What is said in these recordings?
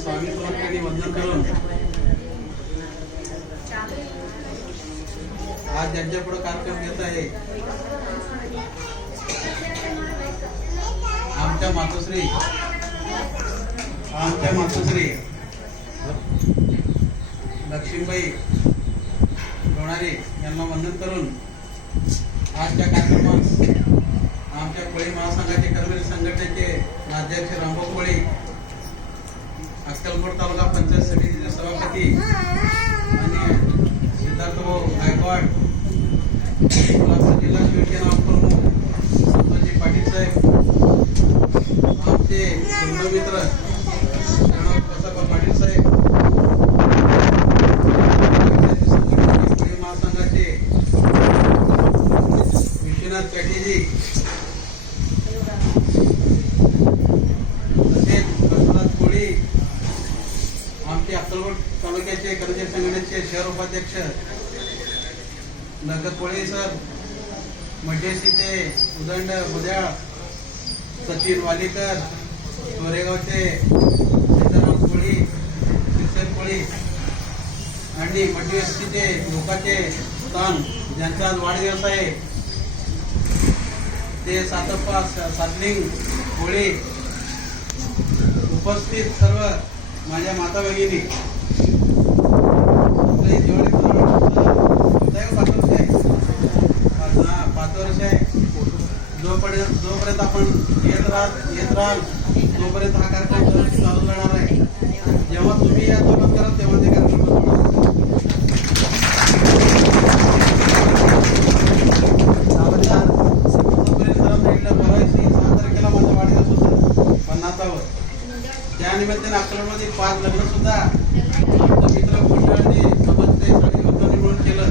स्वामी समर्थांनी वंदन करून आज ज्यांच्या पुढे कार्यक्रम घेत आहे आमच्या मातोश्री लक्ष्मीबाई लोणारे यांना वंदन करून आजच्या कार्यक्रमात आमच्या कोळी महासंघाचे कर्मचारी संघटनेचे अध्यक्ष रामभाऊ कोळी, अक्कलकोट तालुका पंचायत समितीचे सभापती आणि सिद्धार्थभाऊ गायकवाड, जिल्हा शिवसेना प्रमुख संतोषजी पाटील साहेब, आमचे मित्र पाटील साहेब, कोळी महासंघाचे विश्वनाथ चॅटीजी, तसेच प्रसाद कोळी, आमचे अक्कलकोट तालुक्याचे कर्मचारी संघटनेचे शहर उपाध्यक्ष नगर कोळी सर, मध्यस्थीचे उदंड बुद्याळ सचिन वालीकर, कोरेगावचे सीताराम कोळी, शिरसेन कोळी आणि मध्यस्थीचे लोकांचे स्थान ज्यांचा आज वाढदिवस आहे ते सातप्पा सातलिंग कोळी, उपस्थित सर्व माझ्या माता भगिनी, पाच वर्ष आहे. जोपर्यंत आपण येत राहाल तोपर्यंत हा कार्यक्रम चालू राहणार आहे. जेव्हा तुम्ही या सोबत कराल तेव्हा ते कार्यक्रम बोलायची 6 तारखेला माझा वाढदिवस होता 50वर. त्या निमित्ताने अक्कलकोटमध्ये 5 लग्न सुद्धा आमच्या मित्र मंडळांनी समाजचे साडी मिळून केलं.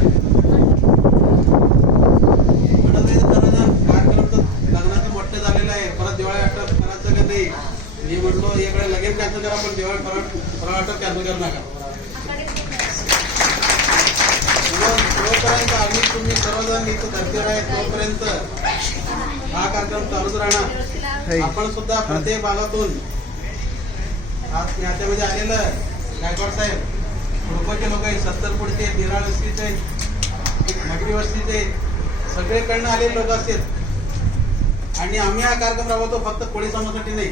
लग्नाचं मोठं झालेलं आहे. परत दिवाळी अटक करायचं का नाही. मी म्हटलो इकडे लगेच कॅन्सल करा पण दिवाळी फराळ अटक कॅन्सल करू नका. जोपर्यंत आम्ही तुम्ही सर्वजण इथं धरतीवर आहे तोपर्यंत हा कार्यक्रम चालूच राहणार. आपण सुद्धा प्रत्येक भागातून याच्यामध्ये आलेलं गायकवाड साहेब, खुडकोचे लोक आहेत, 70 फुटचे, 13 वस्तीचे, मगरी वस्तीचे, सगळीकडनं आलेले लोक असतात. आणि आम्ही हा कार्यक्रम राबवतो फक्त कोळी समाजासाठी नाही,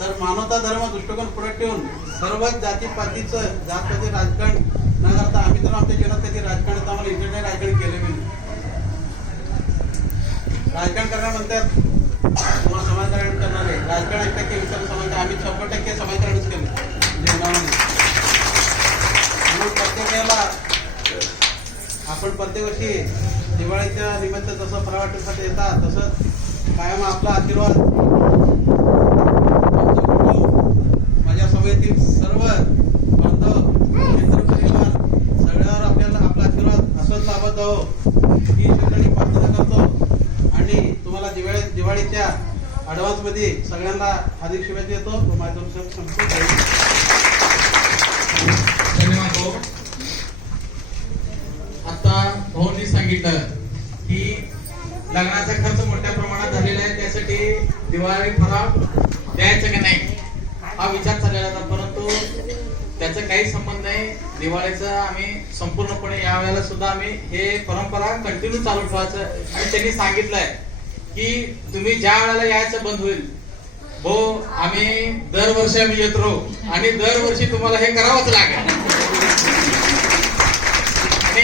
तर मानवता धर्म दृष्टिकोन पुढे ठेवून सर्वच जातीपातीचं जातपाती राजकारण न करता आम्ही तर आमच्या जीवनात कधी राजकारणात आम्हाला इंटरनेट नाही राजकारण केलं मी. राजकारण करणार म्हणतात समाजकारण करणार आहे. राजकारण 1% विचार समाज, आम्ही 100% समाजकारणच केलं जीवनामध्ये. म्हणून प्रत्येक वेळेला आपण प्रत्येक वर्षी दिवाळीच्या निमित्त जसं फराळासाठी येतात तसंच कायम आपला आशीर्वाद माझ्या सभेतील सर्व बांधव मित्र परिवार सगळ्यावर आपल्याला आपला आशीर्वाद असंच लाभत जावो ही ईश्वराने प्रार्थना करतो. आणि तुम्हाला दिवाळीच्या ऍडव्हान्स मध्ये सगळ्यांना हार्दिक शुभेच्छा देतो. माझं संपूर्ण धन्यवाद भाऊ. आता भाऊंनी सांगितलं की लग्नाचा खर्च मोठ्या प्रमाणात झालेला आहे, त्यासाठी दिवाळी फराळ द्यायचं की नाही हा विचार चाललेला होता, परंतु त्याचा काही संबंध नाही. दिवाळीचा आम्ही संपूर्णपणे या वेळेला सुद्धा आम्ही हे परंपरा कंटिन्यू चालू ठेवायचं. आणि त्यांनी सांगितलंय की तुम्ही ज्या वेळेला यायचं बंद होईल भाऊ, आम्ही दरवर्षी आम्ही येत राहू आणि दरवर्षी तुम्हाला हे करावंच लागेल.